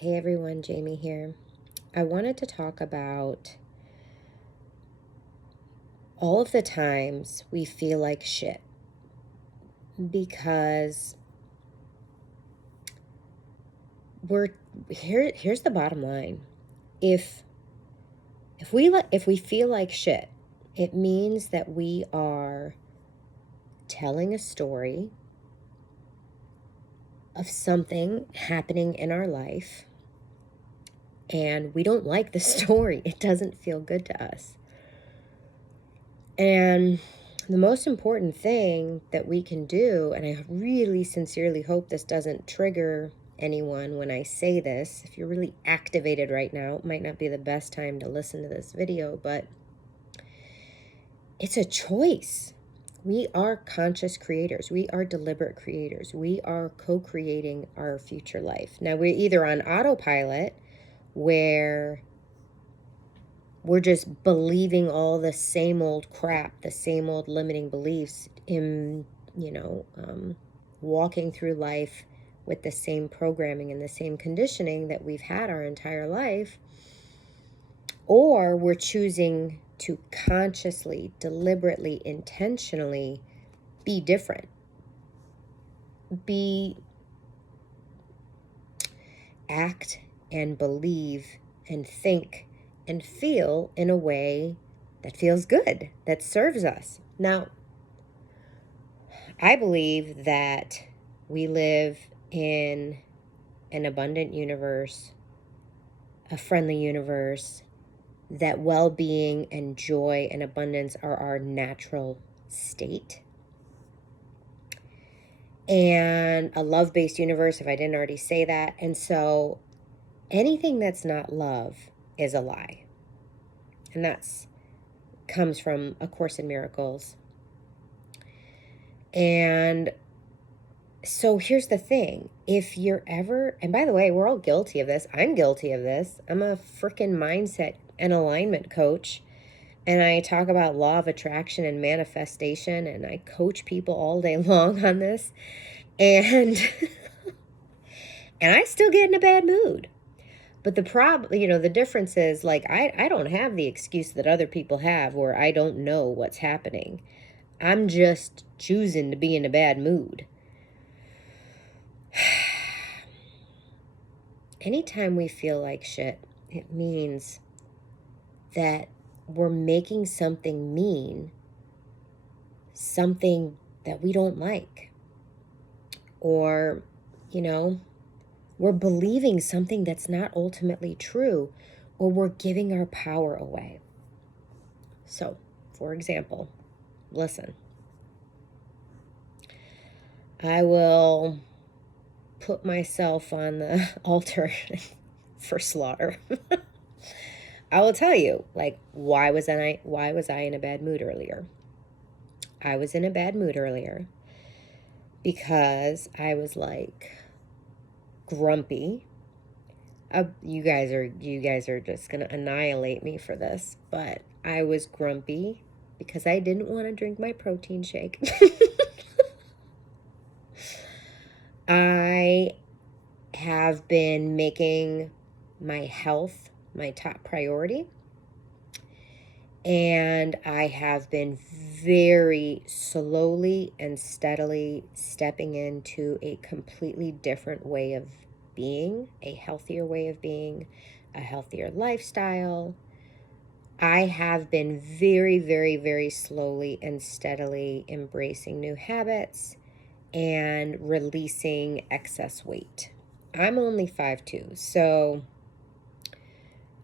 Hey everyone, Jamie here. I wanted to talk about all of the times we feel like shit because here's the bottom line. If we feel like shit, it means that we are telling a story of something happening in our life and we don't like the story. It doesn't feel good to us. And the most important thing that we can do, and I really sincerely hope this doesn't trigger anyone when I say this, if you're really activated right now, it might not be the best time to listen to this video, but it's a choice. We are conscious creators. We are deliberate creators. We are co-creating our future life. Now, we're either on autopilot, where we're just believing all the same old crap, the same old limiting beliefs in, walking through life with the same programming and the same conditioning that we've had our entire life. Or we're choosing to consciously, deliberately, intentionally be different. Act and believe and think and feel in a way that feels good, that serves us. Now, I believe that we live in an abundant universe, a friendly universe, that well-being and joy and abundance are our natural state. And a love-based universe, if I didn't already say that. And so anything that's not love is a lie. And that's comes from A Course in Miracles. And so here's the thing. If you're ever, and by the way, we're all guilty of this. I'm guilty of this. I'm a freaking mindset and alignment coach. And I talk about law of attraction and manifestation. And I coach people all day long on this. And, and I still get in a bad mood. But the problem, the difference is, like, I don't have the excuse that other people have where I don't know what's happening. I'm just choosing to be in a bad mood. Anytime we feel like shit, it means that we're making something mean something that we don't like. Or, we're believing something that's not ultimately true, or we're giving our power away. So, for example, listen, I will put myself on the altar for slaughter. I will tell you, like, why was I in a bad mood earlier? I was in a bad mood earlier because I was like grumpy. You guys are just gonna annihilate me for this, but I was grumpy because I didn't want to drink my protein shake. I have been making my health my top priority. And I have been very slowly and steadily stepping into a completely different way of being, a healthier way of being, a healthier lifestyle. I have been very, very, very slowly and steadily embracing new habits and releasing excess weight. I'm only 5'2", so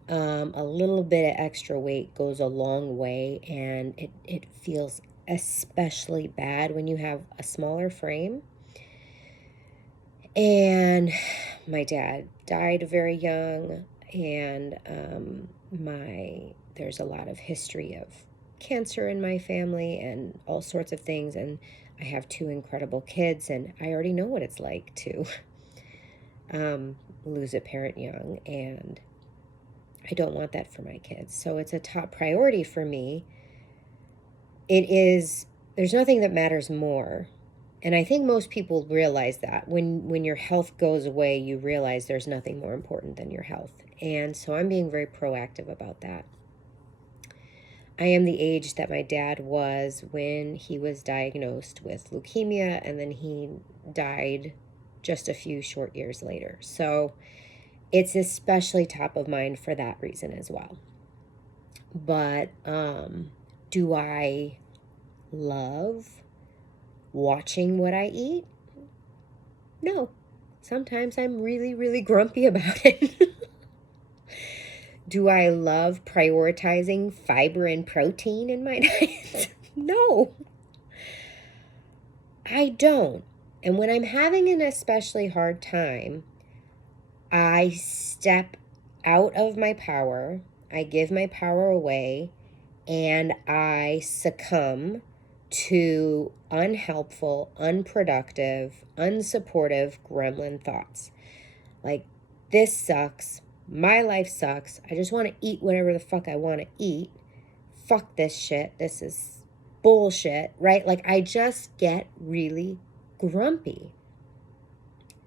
a little bit of extra weight goes a long way, and it feels especially bad when you have a smaller frame. And my dad died very young, and there's a lot of history of cancer in my family and all sorts of things, and I have 2 incredible kids, and I already know what it's like to lose a parent young, and I don't want that for my kids. So it's a top priority for me. There's nothing that matters more And I think most people realize that when your health goes away, you realize there's nothing more important than your health. And so I'm being very proactive about that. I am the age that my dad was when he was diagnosed with leukemia, and then he died just a few short years later. So it's especially top of mind for that reason as well. But do I love watching what I eat? No. Sometimes I'm really, really grumpy about it. Do I love prioritizing fiber and protein in my diet? No, I don't. And when I'm having an especially hard time, I step out of my power, I give my power away, and I succumb to unhelpful, unproductive, unsupportive gremlin thoughts. Like, this sucks. My life sucks. I just want to eat whatever the fuck I want to eat. Fuck this shit. This is bullshit, right? Like, I just get really grumpy.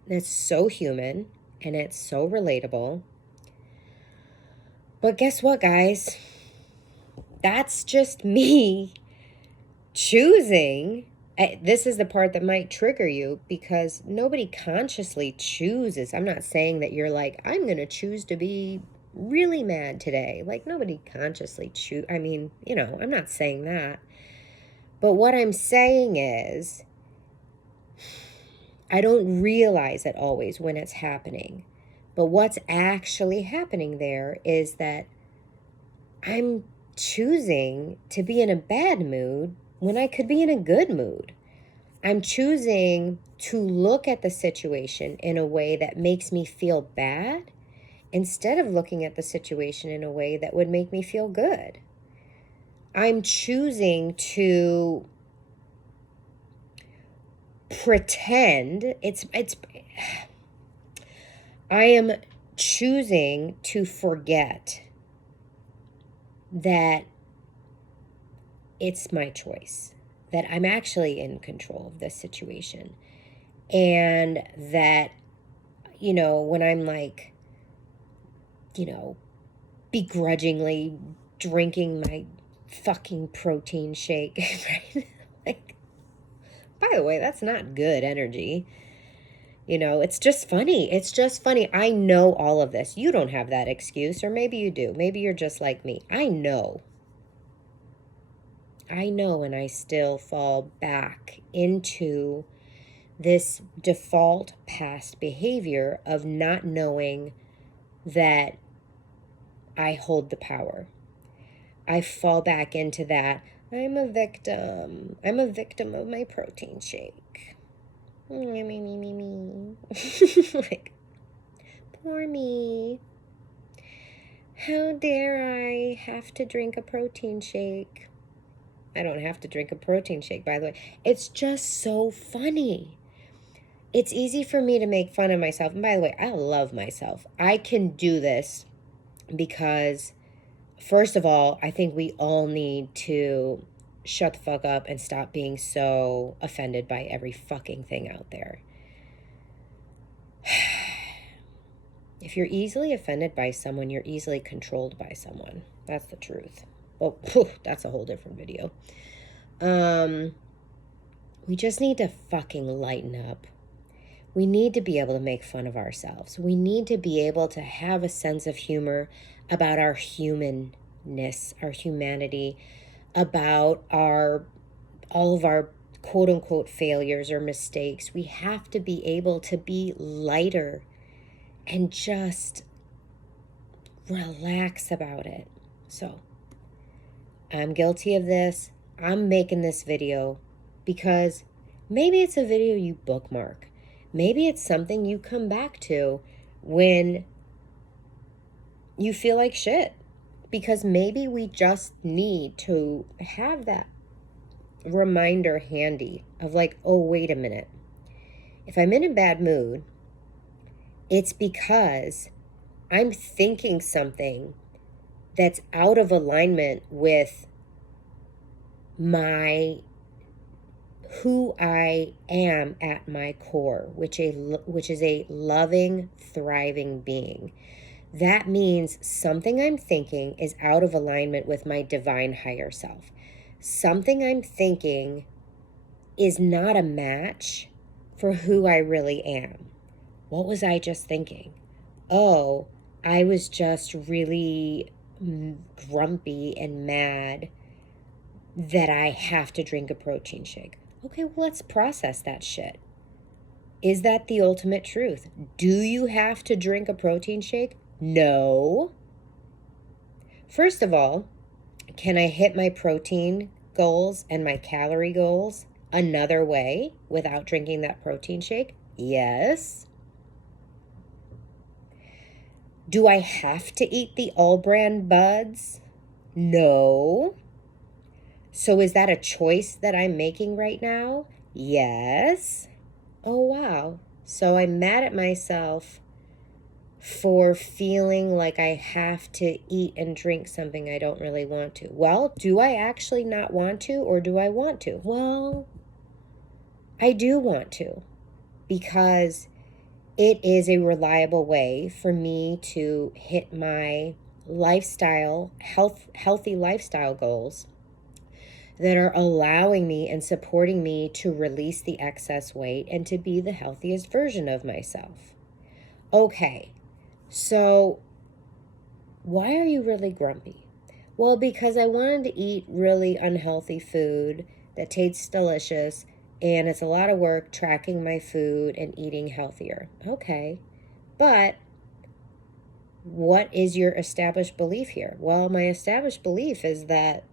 That's so human and it's so relatable. But guess what, guys? That's just me choosing. This is the part that might trigger you because nobody consciously chooses. I'm not saying that you're like, I'm going to choose to be really mad today. Like, nobody consciously choose. I mean, I'm not saying that. But what I'm saying is, I don't realize it always when it's happening. But what's actually happening there is that I'm choosing to be in a bad mood when I could be in a good mood. I'm choosing to look at the situation in a way that makes me feel bad instead of looking at the situation in a way that would make me feel good. I'm choosing to pretend I am choosing to forget that it's my choice, that I'm actually in control of this situation. And that, when I'm like, begrudgingly drinking my fucking protein shake, right? Like, by the way, that's not good energy. It's just funny. It's just funny. I know all of this. You don't have that excuse, or maybe you do. Maybe you're just like me. I know, and I still fall back into this default past behavior of not knowing that I hold the power. I fall back into that. I'm a victim. I'm a victim of my protein shake. Me. Like, poor me. How dare I have to drink a protein shake? I don't have to drink a protein shake, by the way. It's just so funny. It's easy for me to make fun of myself. And by the way, I love myself. I can do this because, first of all, I think we all need to shut the fuck up and stop being so offended by every fucking thing out there. If you're easily offended by someone, you're easily controlled by someone. That's the truth. Well, that's a whole different video. We just need to fucking lighten up. We need to be able to make fun of ourselves. We need to be able to have a sense of humor about our humanness, our humanity, about all of our quote unquote failures or mistakes. We have to be able to be lighter and just relax about it. So, I'm guilty of this. I'm making this video because maybe it's a video you bookmark. Maybe it's something you come back to when you feel like shit. Because maybe we just need to have that reminder handy of like, oh, wait a minute. If I'm in a bad mood, it's because I'm thinking something that's out of alignment with my who I am at my core, which is a loving, thriving being. That means something I'm thinking is out of alignment with my divine higher self. Something I'm thinking is not a match for who I really am. What was I just thinking? Oh, I was just really grumpy and mad that I have to drink a protein shake. Okay, well, let's process that shit. Is that the ultimate truth? Do you have to drink a protein shake? No. First of all, can I hit my protein goals and my calorie goals another way without drinking that protein shake? Yes. Do I have to eat the all brand buds? No. So is that a choice that I'm making right now? Yes. Oh, wow. So I'm mad at myself for feeling like I have to eat and drink something I don't really want to. Well, do I actually not want to, or do I want to? Well, I do want to, because it is a reliable way for me to hit my healthy lifestyle goals that are allowing me and supporting me to release the excess weight and to be the healthiest version of myself. Okay, so why are you really grumpy? Well, because I wanted to eat really unhealthy food that tastes delicious, and it's a lot of work tracking my food and eating healthier. Okay, but what is your established belief here? Well, my established belief is that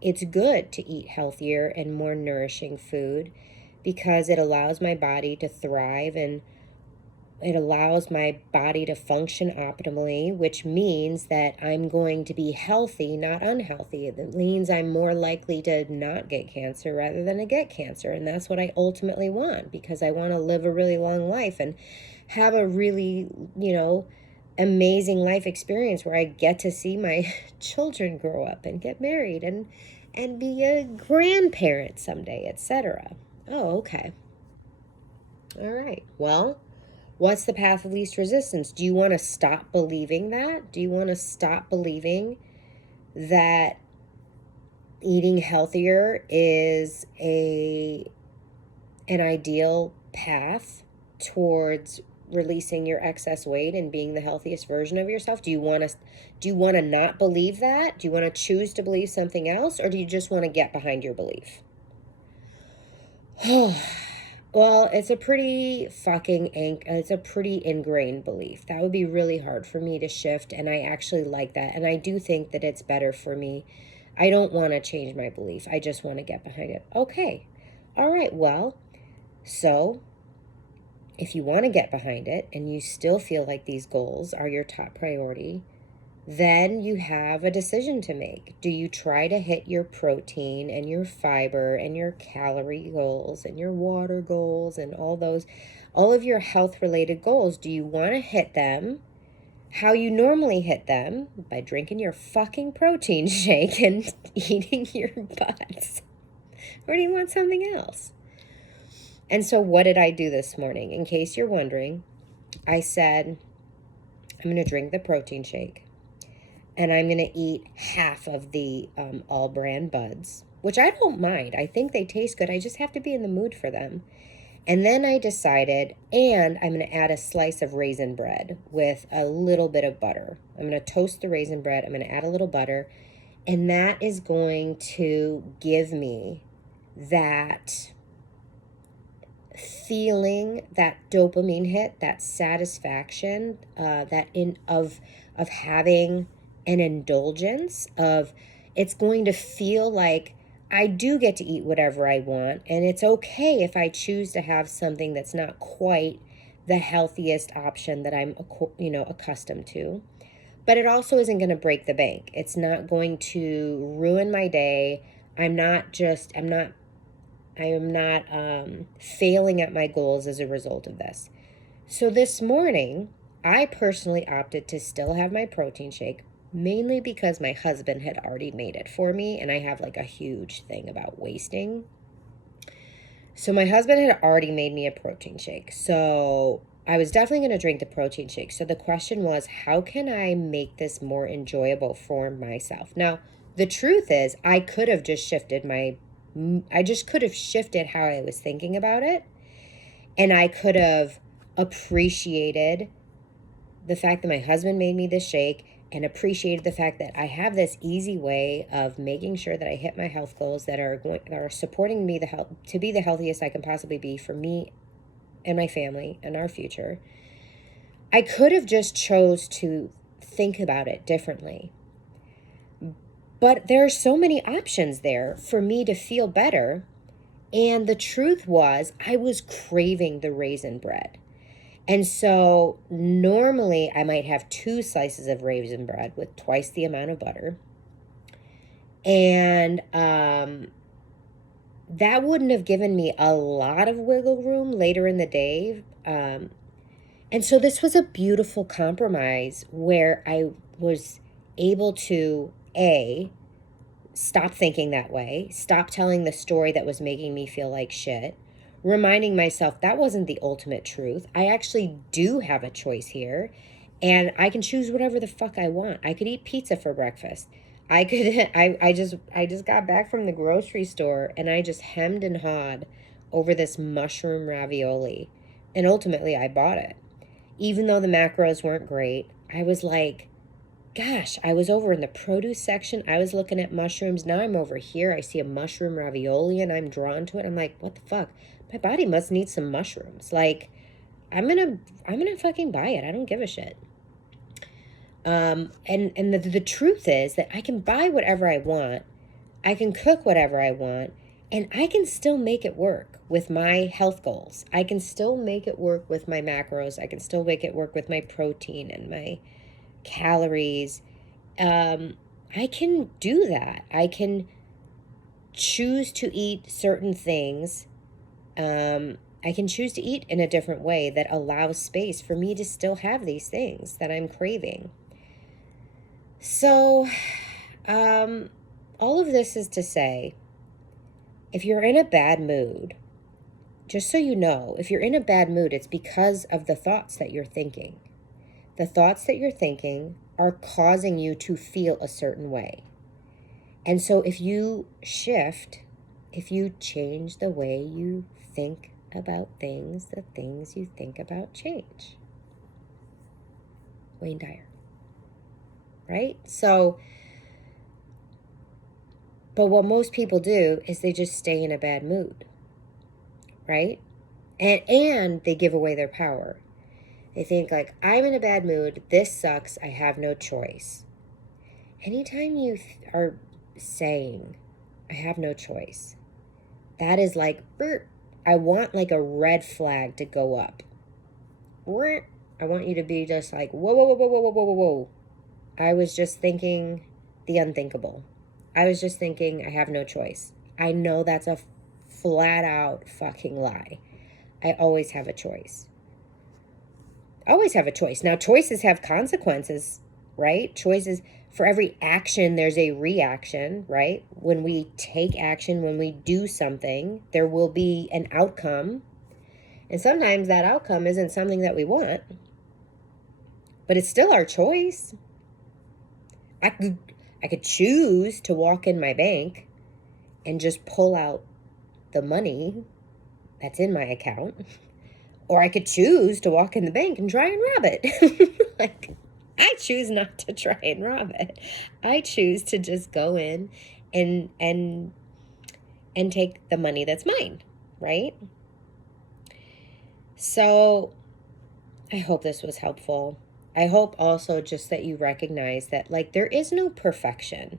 it's good to eat healthier and more nourishing food because it allows my body to thrive, and it allows my body to function optimally, which means that I'm going to be healthy, not unhealthy. It means I'm more likely to not get cancer rather than to get cancer. And that's what I ultimately want, because I want to live a really long life and have a really, amazing life experience where I get to see my children grow up and get married and be a grandparent someday, etc. Oh, okay. All right. Well, what's the path of least resistance? Do you want to stop believing that? Do you want to stop believing that eating healthier is an ideal path towards releasing your excess weight and being the healthiest version of yourself? Do you want to not believe that? Do you want to choose to believe something else, or do you just want to get behind your belief? Well, it's a pretty ingrained belief. That would be really hard for me to shift, and I actually like that. And I do think that it's better for me. I don't want to change my belief. I just want to get behind it. Okay. All right. Well, so if you want to get behind it and you still feel like these goals are your top priority, then you have a decision to make. Do you try to hit your protein and your fiber and your calorie goals and your water goals and all of your health related goals? Do you want to hit them how you normally hit them, by drinking your fucking protein shake and eating your buds? Or do you want something else? And so what did I do this morning? In case you're wondering, I said, I'm going to drink the protein shake, and I'm going to eat half of the all brand buds, which I don't mind. I think they taste good. I just have to be in the mood for them. And then I decided, and I'm going to add a slice of raisin bread with a little bit of butter. I'm going to toast the raisin bread. I'm going to add a little butter, and that is going to give me that feeling, that dopamine hit, that satisfaction, of having an indulgence, of it's going to feel like I do get to eat whatever I want, and it's okay if I choose to have something that's not quite the healthiest option that I'm accustomed to. But it also isn't going to break the bank. It's not going to ruin my day. I am not failing at my goals as a result of this. So this morning, I personally opted to still have my protein shake, mainly because my husband had already made it for me, and I have like a huge thing about wasting. So my husband had already made me a protein shake. So I was definitely going to drink the protein shake. So the question was, how can I make this more enjoyable for myself? Now, the truth is, I could have just shifted how I was thinking about it. And I could have appreciated the fact that my husband made me this shake and appreciated the fact that I have this easy way of making sure that I hit my health goals that are supporting me to be the healthiest I can possibly be for me and my family and our future. I could have just chose to think about it differently. But there are so many options there for me to feel better. And the truth was, I was craving the raisin bread. And so normally I might have 2 slices of raisin bread with twice the amount of butter. And that wouldn't have given me a lot of wiggle room later in the day. And so this was a beautiful compromise where I was able to, stop thinking that way, stop telling the story that was making me feel like shit, reminding myself that wasn't the ultimate truth. I actually do have a choice here, and I can choose whatever the fuck I want. I could eat pizza for breakfast. I could I just got back from the grocery store and I just hemmed and hawed over this mushroom ravioli. And ultimately I bought it. Even though the macros weren't great, I was like, gosh, I was over in the produce section. I was looking at mushrooms. Now I'm over here. I see a mushroom ravioli and I'm drawn to it. I'm like, what the fuck? My body must need some mushrooms. Like, I'm gonna fucking buy it. I don't give a shit. And the truth is that I can buy whatever I want. I can cook whatever I want, and I can still make it work with my health goals. I can still make it work with my macros. I can still make it work with my protein and my calories. I can do that. I can choose to eat certain things. I can choose to eat in a different way that allows space for me to still have these things that I'm craving. So, all of this is to say, if you're in a bad mood, just so you know, if you're in a bad mood, it's because of the thoughts that you're thinking. The thoughts that you're thinking are causing you to feel a certain way. And so if you shift, if you change the way you think about things, the things you think about change. Wayne Dyer. Right? So, but what most people do is they just stay in a bad mood. Right? And they give away their power. They think like, I'm in a bad mood. This sucks. I have no choice. Anytime you are saying, I have no choice, that is like, I want like a red flag to go up. I want you to be just like, whoa, whoa, whoa, whoa, whoa, whoa, whoa, whoa. I was just thinking the unthinkable. I was just thinking I have no choice. I know that's a flat out fucking lie. I always have a choice. Always have a choice. Now, choices have consequences, right? Choices, for every action, there's a reaction, right? When we take action, when we do something, there will be an outcome. And sometimes that outcome isn't something that we want, but it's still our choice. I could choose to walk in my bank and just pull out the money that's in my account. Or I could choose to walk in the bank and try and rob it. Like, I choose not to try and rob it. I choose to just go in and take the money that's mine, right? So I hope this was helpful. I hope also just that you recognize that like there is no perfection.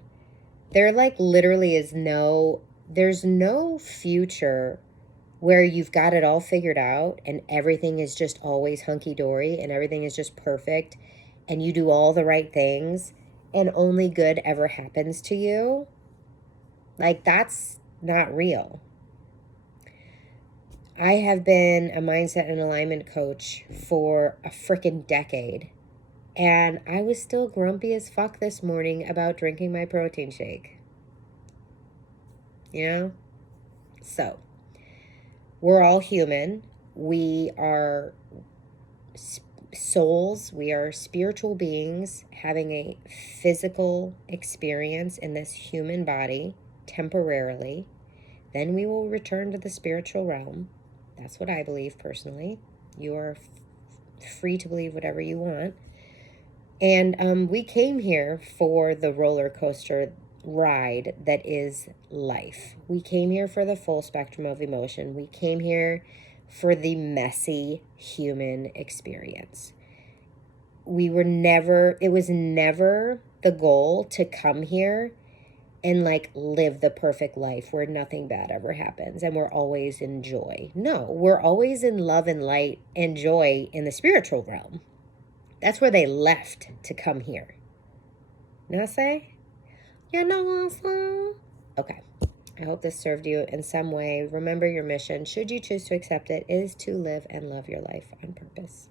There like literally there's no future where you've got it all figured out and everything is just always hunky-dory and everything is just perfect and you do all the right things and only good ever happens to you. Like, that's not real. I have been a mindset and alignment coach for a freaking decade, and I was still grumpy as fuck this morning about drinking my protein shake. You know? So, We're all human. We are souls. We are spiritual beings having a physical experience in this human body temporarily. Then we will return to the spiritual realm. That's what I believe personally. You are free to believe whatever you want. And we came here for the roller coaster ride that is life. We came here for the full spectrum of emotion. We came here for the messy human experience. It was never the goal to come here and like live the perfect life where nothing bad ever happens and we're always in joy. No, we're always in love and light and joy in the spiritual realm. That's where they left to come here. Know what I say? You know what I'm saying? Okay. I hope this served you in some way. Remember, your mission, should you choose to accept it, is to live and love your life on purpose.